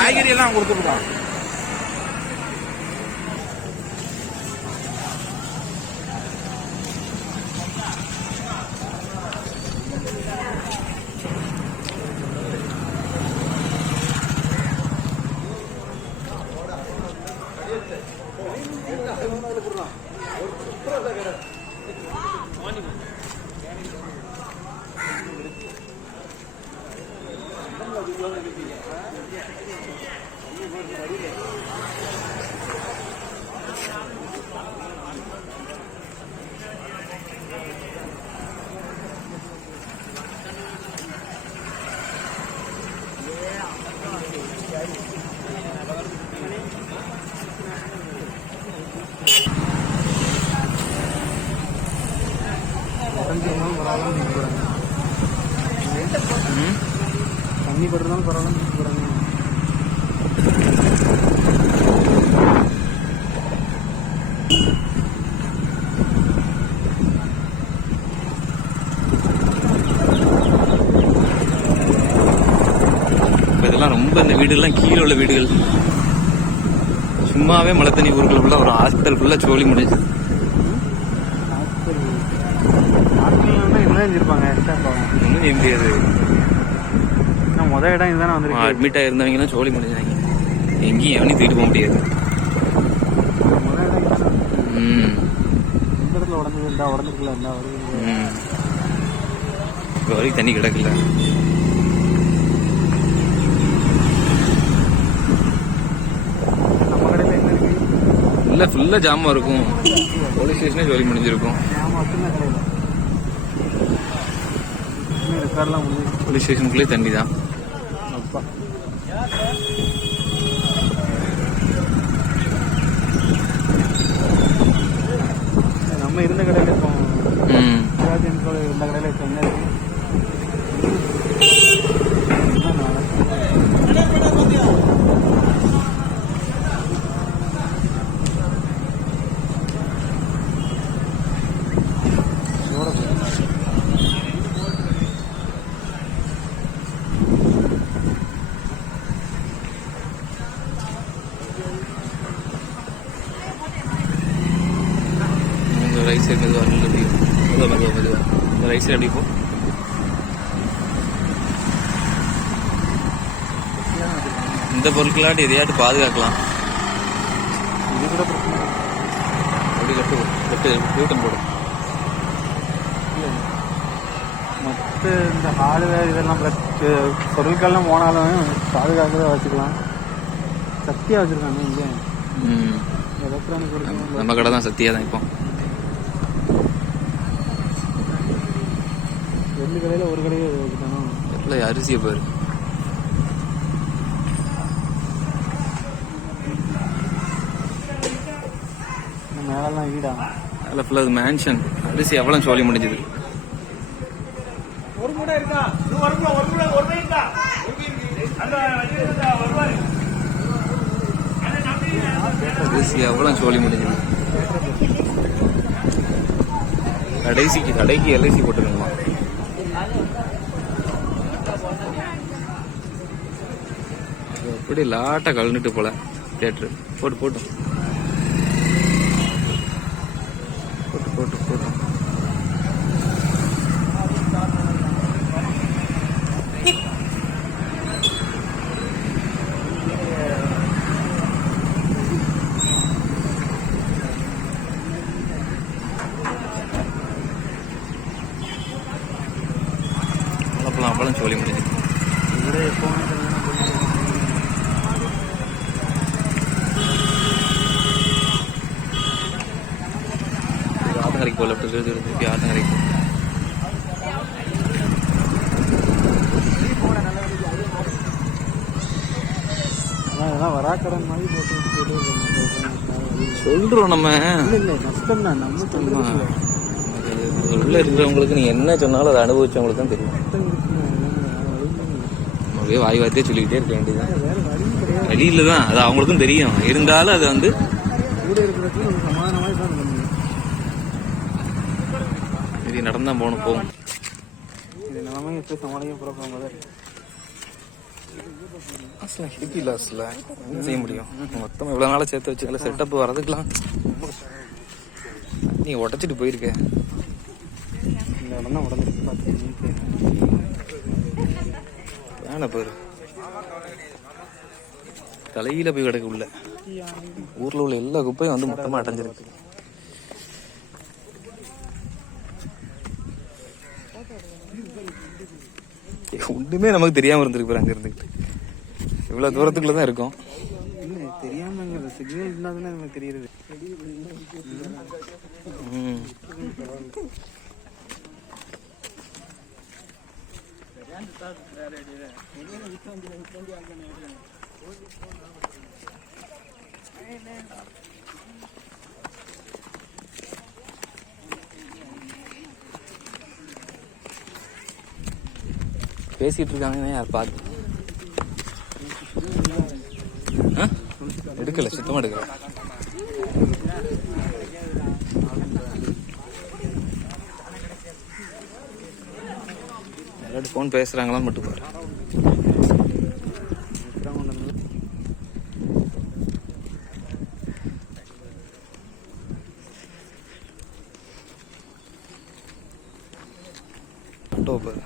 காய்கறி எல்லாம் கொடுத்துருக்கோம். தண்ணி படுறதாலும் பரவாயில்ல தூக்கி போறாங்க இப்ப இதெல்லாம் ரொம்ப இந்த வீடுகள்லாம் கீழே உள்ள வீடுகள். சும்மாவே மழை தண்ணி ஊருக்குள்ள ஃபுல்லா ஒரு ஹாஸ்பிட்டல் ஃபுல்லா சோழி முடிஞ்சு. என்ன செஞ்சிருப்பாங்க எக்ஸ்ட்ரா ஒன்றும் செய்ய முடியாது நான் முத இடம் இதுதானே வந்திருக்கு. அட்மிட் ஆயிருந்தவங்க எல்லாம் சோழி முடிஞ்சாங்க. எங்கேயும் எவனையும் தூக்கிட்டு போக முடியாது. முத இடம் இதுதானே ம். இந்த இடத்துல உடஞ்சது இருந்தா உடஞ்சிருக்கல இருந்தா வருது ம். இப்போ வரைக்கும் தண்ணி கிடக்கல. இல்லை ஃபுல்லா ஜாமா இருக்கும். போலீஸ் ஸ்டேஷனே சோழி முடிஞ்சிருக்கும். போலீஸ் ஸ்டேஷனுக்குள்ளே தண்ணி தான். அப்பா. நம்ம இருந்த கடை இருக்கோம் ம் சிவாஜி என்கோல இருந்த கடையில் இப்போ என்ன இருக்கு என்ன நாளை? சோட போகுது. இந்த ரைட் சைடு மெதுவாக நில்லு அப்படி மெதுவாக மெதுவாக மெதுவாக இந்த ரைட் சைடு போ இந்த பொருட்களாட்டி எதையாட்டு பாதுகாக்கலாம். இது கூட இல்லை. அப்படி கட்டு கட்டு யூட்டன் போடும் மற்ற இந்த ஹார்ட்வேர் இதெல்லாம் பொருட்கள்லாம் போனாலும் பாதுகாக்கிறத வச்சுக்கலாம். சக்தியாக வச்சுருக்காங்க இங்கே எலக்ட்ரானிக் நம்ம கடை தான் சத்தியாக தான் இப்போ. ரெண்டு கடையில் ஒரு கடையை எவ்வளோ அரிசியை பாரு. மேலெல்லாம் வீடா? அதில் ஃபுல்லாக அது மேன்ஷன் அரிசி எவ்வளோ சோழி முடிஞ்சது. ஒரு மூடை இருக்கா? இது ஒரு மூடை ஒரு மூடை ஒரு இருக்கா? அரிசி எவ்வளோ சோழி முடிஞ்சது. கடைசிக்கு கடைக்கு எல்ஐசி போட்டுருங்கம்மா அப்படி லாட்டா கலந்துட்டு போல தேட்ரு போட்டு போட்டு. போட்டு போட்டு போட்டு. அப்பளம் அப்பளம் சோழி முடிஞ்சு இவரே எப்போவுமே ஆத்தங்கரைக்கு போல லெஃப்ட் திருப்பி ஆத்தங்கரைக்கு போ. அதான் இதெல்லாம் வராக்கடன் மாதிரி போட்டு வச்சுட்டு சொல்றோம் நம்ம. இல்லை இல்லை நஷ்டம் தான் நம்ம அது உள்ள இருக்கிறவங்களுக்கு நீ என்ன சொன்னாலும் அதை அனுபவிச்சவங்களுக்கு தான் தெரியும். அப்படியே வாய் வார்த்தையே சொல்லிக்கிட்டே இருக்க வழியில தான் அது அவங்களுக்கும் தெரியும். இருந்தாலும் அது வந்து கூட இருக்கிறதுக்கு நம்ம சமாதானமாக தான் பண்ணணும் இது நடந்தா போகணும் போகும். இது நிலமை எப்படி சமாளிக்க போகிறோம் ஹெவி லாஸ்ல என்ன செய்ய முடியும்? மொத்தம் இவ்வளோ நாளாக சேர்த்து வச்சுக்கல செட்டப் வரதுக்கெல்லாம் நீ உடச்சிட்டு போயிருக்க. இந்த இடம் தான் உடஞ்சிருக்கு பார்த்து வேணா பாரு தலையில போய் கிடக்கு உள்ள. ஊர்ல உள்ள எல்லா குப்பையும் வந்து மொத்தமா அடைஞ்சிருக்கு. ஒண்ணுமே நமக்கு தெரியாம இருந்திருக்கு அங்க இருந்துக்கிட்டு இவ்வளவு தூரத்துக்குள்ள தான் இருக்கும். தெரியாமங்கிறது சிக்னல் இருந்தால் நமக்கு தெரியுது. ம். பேசிகிட்டு இருக்காங்க யார் பார்த்து? எடுக்கல சுத்தமாக எடுக்கல. ஃபோன் பேசுறாங்களான்னு மட்டும் பாரு. இப்பதான் ஆட்டோ பாரு.